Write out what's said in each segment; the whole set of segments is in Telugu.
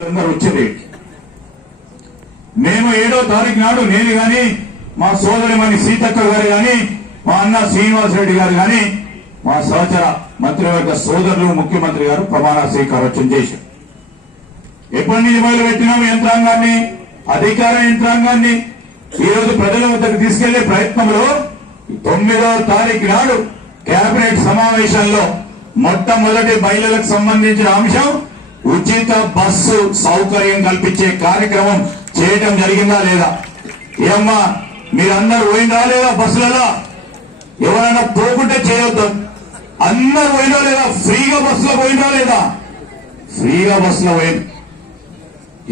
వచ్చేది మేము ఏడో తారీఖు నాడు నేను గాని మా సోదరిమణి సీతక్క గారు గాని మా అన్న శ్రీనివాసరెడ్డి గారు గాని మా సహచర మంత్రివర్గ సోదరులు ముఖ్యమంత్రి గారు ప్రమాణ స్వీకారోత్సవం చేశారు ఎప్పటి నుంచి మొదలు యంత్రాంగాన్ని? అధికార యంత్రాంగాన్ని? ఈరోజు ప్రజల వద్దకు తీసుకెళ్ళే ప్రయత్నంలో తొమ్మిదవ తారీఖు నాడు కేబినెట్ సమావేశంలో మొట్టమొదటి మహిళలకు సంబంధించిన అంశం ఉచిత బస్సు సౌకర్యం కల్పించే కార్యక్రమం చేయటం జరిగిందా లేదా? ఏమ్మా మీరందరూ పోయిందా లేదా బస్సులలో? ఎవరైనా పోకుంటే చేయొద్దు. అందరు పోయినా లేదా? ఫ్రీగా బస్సులో పోయినా లేదా? ఫ్రీగా బస్సులో పోయింది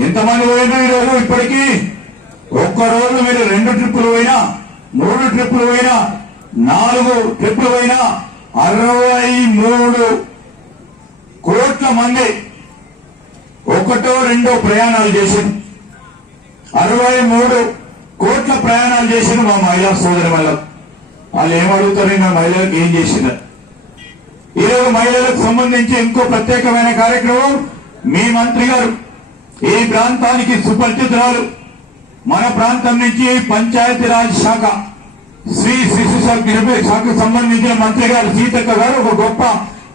ఎంతమంది పోయినా ఈరోజు ఇప్పటికీ? ఒక్క రోజు మీరు రెండు ట్రిప్పులు పోయినా మూడు ట్రిప్పులు పోయినా నాలుగు ట్రిప్పులు పోయినా అరవై మూడు కోట్ల మంది ఒకటో రెండో ప్రయాణాలు చేసింది అరవై మూడు కోట్ల ప్రయాణాలు చేసింది మా మహిళా సోదరి వల్ల వాళ్ళు ఏమడుగుతారు నా మహిళలకు ఏం చేసినారు ఈరోజు మహిళలకు సంబంధించి ఇంకో ప్రత్యేకమైన కార్యక్రమం మీ మంత్రి గారు. ఈ ప్రాంతానికి సుపరిచితురాలు. మన ప్రాంతం నుంచి పంచాయతీరాజ్ శాఖ శ్రీ శిశు శాఖ శాఖకు సంబంధించిన మంత్రి గారు సీతక్క గారు ఒక గొప్ప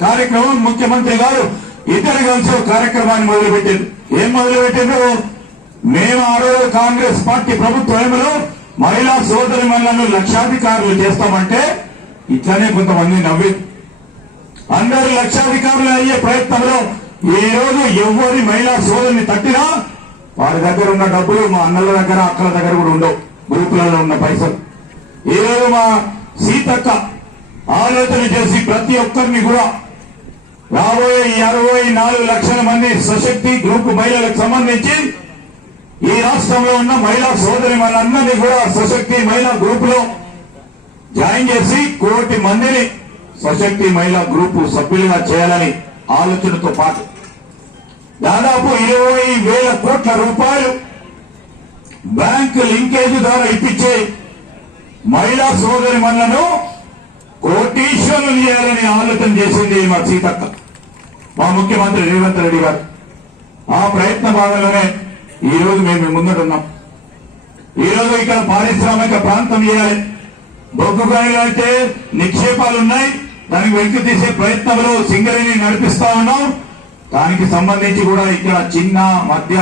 కార్యక్రమం ముఖ్యమంత్రి గారు ఇద్దరు కలిసి ఒక కార్యక్రమాన్ని మొదలుపెట్టారు ఏం మొదలుపెట్టారు మేము ఆ రోజు కాంగ్రెస్ పార్టీ ప్రభుత్వంలో మహిళా సోదరి మహిళలను లక్షాధికారులు చేస్తామంటే ఇట్లానే కొంతమంది నవ్వి. అందరు లక్షాధికారులు అయ్యే ప్రయత్నంలో ఈ రోజు ఎవరి మహిళా సోదరిని తట్టినా వారి దగ్గర ఉన్న డబ్బులు మా అన్నల దగ్గర అక్కల దగ్గర కూడా ఉండవు. గ్రూపులలో ఉన్న పైసలు. ఈ రోజు మా సీతక్క ఆలోచన చేసి ప్రతి ఒక్కరిని కూడా రాబోయే ఈ అరవై నాలుగు లక్షల మంది సశక్తి గ్రూప్ మహిళలకు సంబంధించి ఈ రాష్ట్రంలో ఉన్న మహిళా సోదరి మనందరినీ కూడా సశక్తి మహిళా గ్రూప్లో జాయిన్ చేసి కోటి మందిని సశక్తి మహిళా గ్రూప్ సభ్యులుగా చేయాలని ఆలోచనతో పాటు దాదాపు ఇరవై వేల కోట్ల రూపాయలు బ్యాంకు లింకేజ్ ద్వారా ఇప్పించే మహిళా సోదరి మన్నను కోటీశ్వరులు చేయాలని ఆలోచన చేసింది మా సీతక్క. మా ముఖ్యమంత్రి రేవంత్ రెడ్డి గారు. ఆ ప్రయత్న భాగంలోనే ఈ రోజు మేము మీ ముందుంటున్నాం ఈ రోజు ఇక్కడ పారిశ్రామిక ప్రాంతం చేయాలి బొగ్గు గనులు అంటే నిక్షేపాలు ఉన్నాయి. దానికి వెలికి తీసే ప్రయత్నంలో సింగరేణి నడిపిస్తా ఉన్నాం. దానికి సంబంధించి కూడా ఇక్కడ చిన్న మధ్య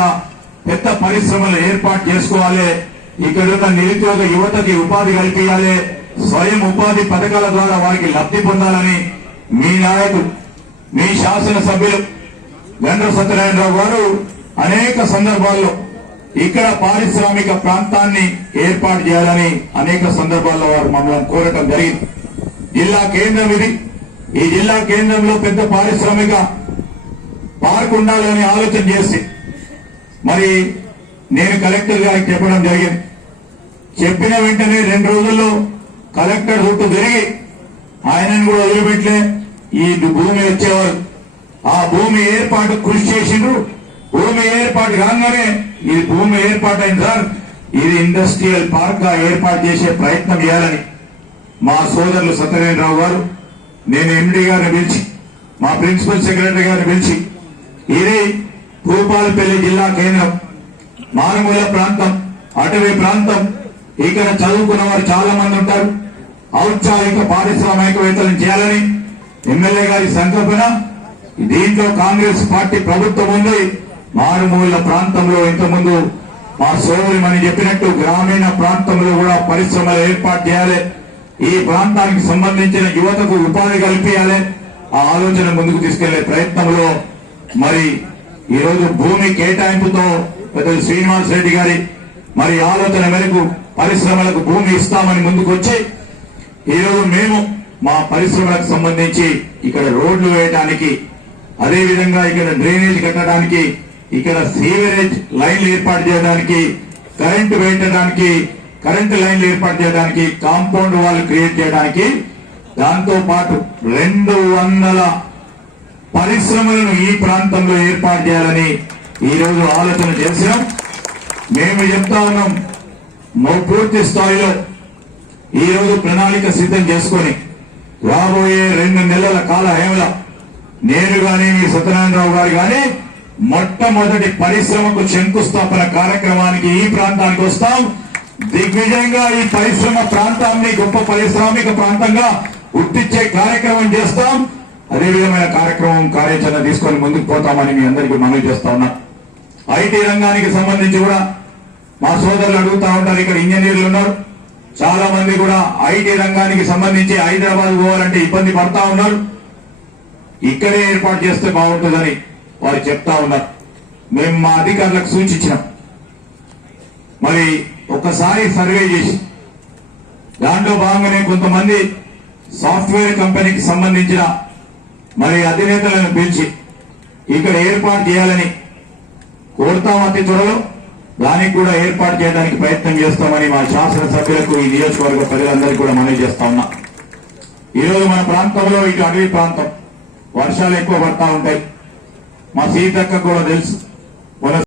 పెద్ద పరిశ్రమలు ఏర్పాటు చేసుకోవాలి. ఇక్కడ ఉన్న నిరుద్యోగ యువతకి ఉపాధి కల్పించాలి స్వయం ఉపాధి పథకాల ద్వారా వారికి లబ్ధి పొందాలని మీ నాయకుడు మీ శాసనసభ్యులు గండ్ర సత్యనారాయణరావు గారు అనేక సందర్భాల్లో ఇక్కడ పారిశ్రామిక ప్రాంతాన్ని ఏర్పాటు చేయాలని అనేక సందర్భాల్లో వారు మమ్మల్ని కోరటం జరిగింది. జిల్లా కేంద్రం ఇది. ఈ జిల్లా కేంద్రంలో పెద్ద పారిశ్రామిక పార్క్ ఉండాలని ఆలోచన చేసి మరి నేను కలెక్టర్ గారికి చెప్పడం జరిగింది. చెప్పిన వెంటనే రెండు రోజుల్లో కలెక్టర్ చుట్టూ తిరిగి ఆయనను కూడా వదిలిపెట్టలే. ఈ భూమి వచ్చేవారు. ఆ భూమి ఏర్పాటు కృషి చేసిండ్రు. భూమి ఏర్పాటు కాగానే ఇది భూమి ఏర్పాటు అయింది సార్. ఇది ఇండస్ట్రియల్ పార్క్గా ఏర్పాటు చేసే ప్రయత్నం చేయాలని మా సోదరులు సత్యనారాయణరావు గారు నేను ఎండి గారిని పిలిచి మా ప్రిన్సిపల్ సెక్రటరీ గారిని పిలిచి ఇది భూపాలపల్లి జిల్లా కేంద్రం మారుమూల ప్రాంతం అటవీ ప్రాంతం. ఇక్కడ చదువుకున్న వారు చాలా మంది ఉంటారు. ఔత్సాహిక పారిశ్రామికవేత్తలను చేయాలని ఎమ్మెల్యే గారి సంకల్పన దీంట్లో కాంగ్రెస్ పార్టీ ప్రభుత్వం ఉంది. మారుమూల ప్రాంతంలో ఇంతకుముందు మా సోదరి అని చెప్పినట్టు గ్రామీణ ప్రాంతంలో కూడా పరిశ్రమలు ఏర్పాటు చేయాలి. ఈ ప్రాంతానికి సంబంధించిన యువతకు ఉపాధి కల్పించాలి. ఆ ఆలోచన ముందుకు తీసుకెళ్ళే ప్రయత్నంలో మరి ఈ రోజు భూమి కేటాయింపుతో పెద్దలు శ్రీనివాస్ రెడ్డి గారి మరి ఆలోచన మేరకు పరిశ్రమలకు భూమి ఇస్తామని ముందుకు వచ్చి ఈ రోజు మేము మా పరిశ్రమలకు సంబంధించి ఇక్కడ రోడ్లు వేయడానికి అదేవిధంగా ఇక్కడ డ్రైనేజ్ కట్టడానికి ఇక్కడ సీవరేజ్ లైన్లు ఏర్పాటు చేయడానికి కరెంటు వేయడానికి కరెంటు లైన్లు ఏర్పాటు చేయడానికి కాంపౌండ్ వాల్ క్రియేట్ చేయడానికి దాంతో పాటు రెండు వందల పరిశ్రమలను ఈ ప్రాంతంలో ఏర్పాటు చేయాలని ఈ రోజు ఆలోచన చేసినాం. మేము చెప్తా ఉన్నాం పూర్తి స్థాయిలో ఈ రోజు ప్రణాళిక సిద్ధం చేసుకొని రాబోయే రెండు నెలల కాల హేమల నేను గాని మీ సత్యనారాయణరావు గారు గాని మొట్టమొదటి పరిశ్రమకు శంకుస్థాపన కార్యక్రమానికి ఈ ప్రాంతానికి వస్తాం. దిగ్విజయంగా ఈ పరిశ్రమ ప్రాంతాన్ని గొప్ప పారిశ్రామిక ప్రాంతంగా గుర్తించే కార్యక్రమం చేస్తాం. అదే విధమైన కార్యక్రమం కార్యాచరణ తీసుకొని ముందుకు పోతామని మీ అందరికీ మనవి చేస్తా ఉన్నా. ఐటీ రంగానికి సంబంధించి కూడా మా సోదరులు అడుగుతా ఉంటారు. ఇక్కడ ఇంజనీర్లు ఉన్నారు. చాలా మంది కూడా ఐటీ రంగానికి సంబంధించి హైదరాబాద్ పోవాలంటే ఇబ్బంది పడతా ఉన్నారు. ఇక్కడే ఏర్పాటు చేస్తే బాగుంటుందని వారు చెప్తా ఉన్నారు. మేము మా అధికారులకు సూచించినాం. మరి ఒకసారి సర్వే చేసి దాంట్లో భాగంగానే కొంతమంది సాఫ్ట్వేర్ కంపెనీకి సంబంధించిన మరి అధినేతలను పిలిచి ఇక్కడ ఏర్పాటు చేయాలని కోరుతాం అతి త్వరలో. దానికి కూడా ఏర్పాటు చేయడానికి ప్రయత్నం చేస్తామని మా శాసనసభ్యులకు ఈ నియోజకవర్గ ప్రజలందరికీ కూడా మనవి చేస్తా ఉన్నా. ఈరోజు మన ప్రాంతంలో ఇటు అడవి ప్రాంతం వర్షాలు ఎక్కువ పడతా ఉంటాయి. మా సీతక్క కూడా తెలుసు.